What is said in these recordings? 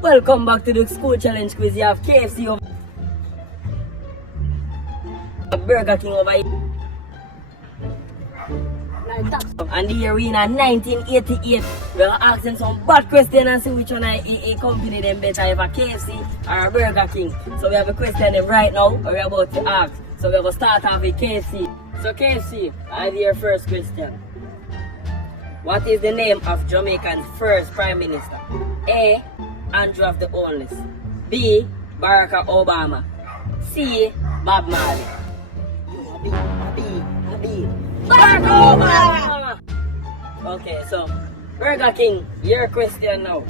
Welcome back to the school challenge quiz. You have KFC over Burger King over here. And the arena 1988. We are asking some bad questions and see which one a company them better, if a KFC or a Burger King. So we have a question right now we're about to ask. So we're going to start off with KFC. So KFC, I have your first question. What is the name of Jamaican's first Prime Minister? A. Andrew of the Oldest. B. Barack Obama. C. Bob Marley. Barack Obama! Okay, so Burger King, your question now.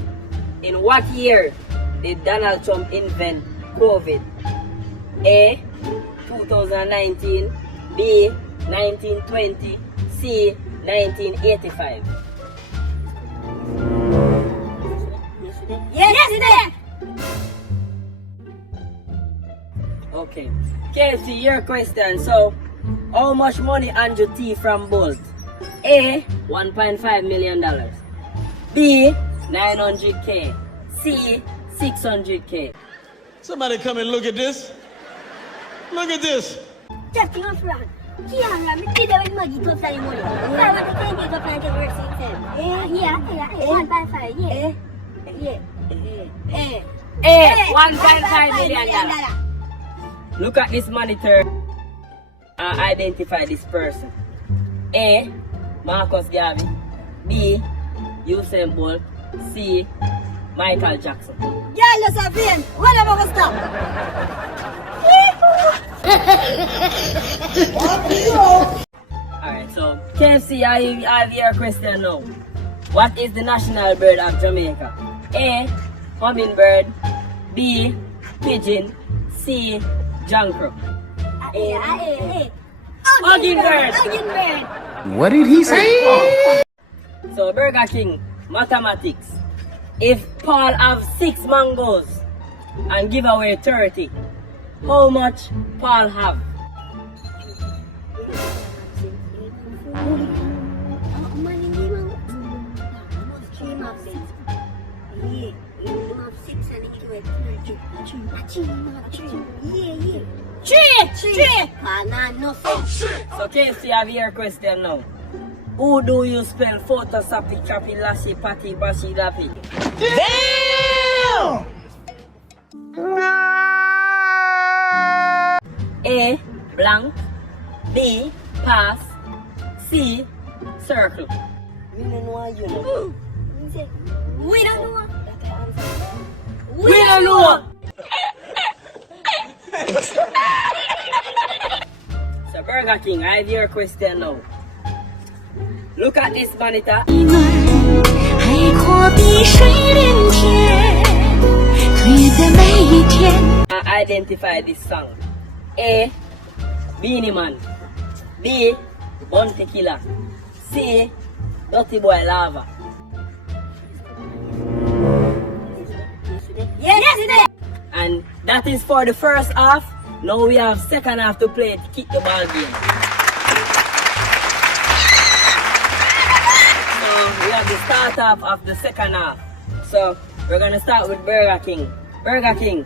In what year did Donald Trump invent COVID? A. 2019. B. 1920. C. 1985. Yesterday! Okay. Casey, your question. So, how much money Andrew T from Bolt? A. $1.5 million. B. 900K. C. 600K. Somebody come and look at this. Look at this. Just your friend. Kiara, me did it with Maggie to study money. I want to take it up and get work since then. Yeah. 1.5, yeah. A. $1.5 million. Look at this monitor and identify this person. A. Marcus Garvey. B. Usain Bolt. C. Michael Jackson. Yeah, let's have him. When am I going to stop? Alright, so KFC, I have your question now. What is the national bird of Jamaica? A. Hummingbird. B. Pigeon. C. Jankro. Hummingbird. What did he say? So Burger King, mathematics. If Paul have 6 mangoes and give away 30, how much Paul have? Three. So KFC, have your question now. Who do you spell photo sappy chappy lassie patty bashi lappy? Damn! A. Blank. B. Pass. C. Circle. We don't know you know. We don't know. We don't know. So Burger King, I have your question now. Look at this monitor. And identify this song. A. Beanie Man. B. Bounty Killer. C. Dirty Boy Lava. Yesterday! And that is for the first half. Now we have second half to play to kick the ball game. So we have the start off of the second half. So we're gonna start with Burger King. Burger King,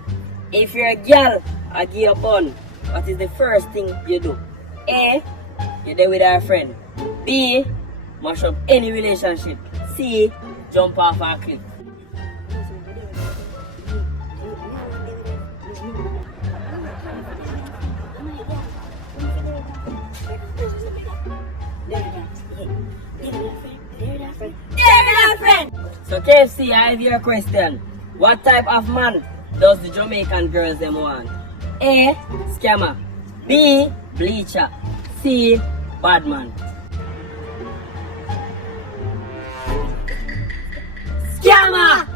if you're a girl, I give you a bun. What is the first thing you do? A. You're there with her friend. B. Mash up any relationship. C. Jump off a cliff. So KFC, I have your question. What type of man does the Jamaican girls them want? A. Scammer. B. Bleacher. C. Badman. Scammer!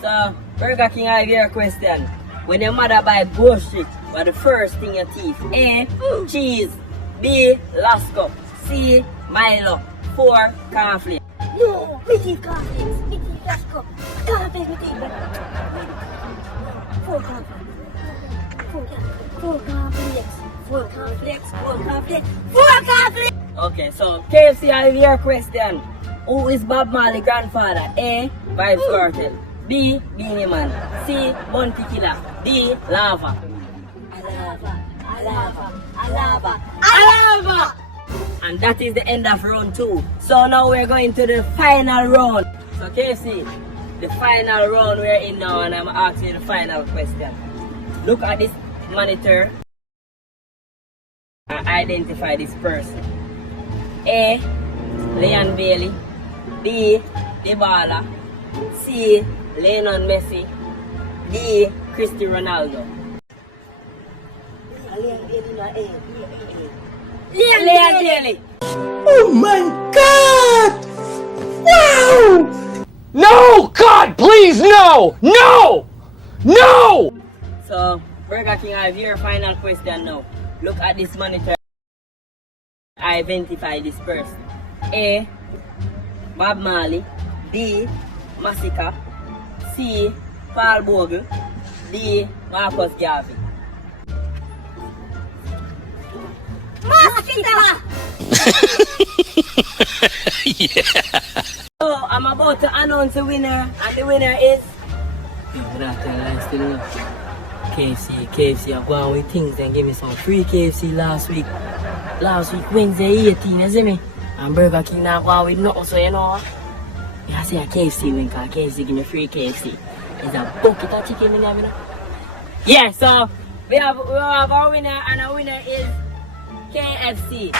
So Burger King, I have your question. When your mother buy grocery, what the first thing you teeth? A. Cheese. B. Lasco. C. Milo. 4. Cornflakes. No, we take conflicts. We take Lasco. Conflicts, we take them. 4 conflicts. 4 conflicts. 4 conflicts. 4 conflicts. 4 conflicts! Okay, so KFC, I have your question. Who is Bob Marley's grandfather? A. Vybz Kartel. B. Beanie Man. C. Bounty Killer. D. Lava. Alava! And that is the end of round 2. So now we're going to the final round. So KC, the final round we're in now, and I'm asking you the final question. Look at this monitor and identify this person. A. Leon Bailey. B. Dybala. C. Lionel Messi. D. Cristiano Ronaldo. Leon Bailey. Oh my God! Wow! No! God, please, no! No! No! So, Burger King, I have your final question now. Look at this monitor. Identify this person. A. Bob Marley. B. Massacre. C. Paul Bogle. D. Marcus Garvey. So, I'm about to announce the winner, and the winner is... KFC, I'm going with things and give me some free KFC last week. Last week, Wednesday 18, you see me? And Burger King now going with nothing, so you know. I say a KFC win, because KFC give me free KFC. There's a bucket of chicken in there, you know? Yeah, so we have our winner, and our winner is KFC.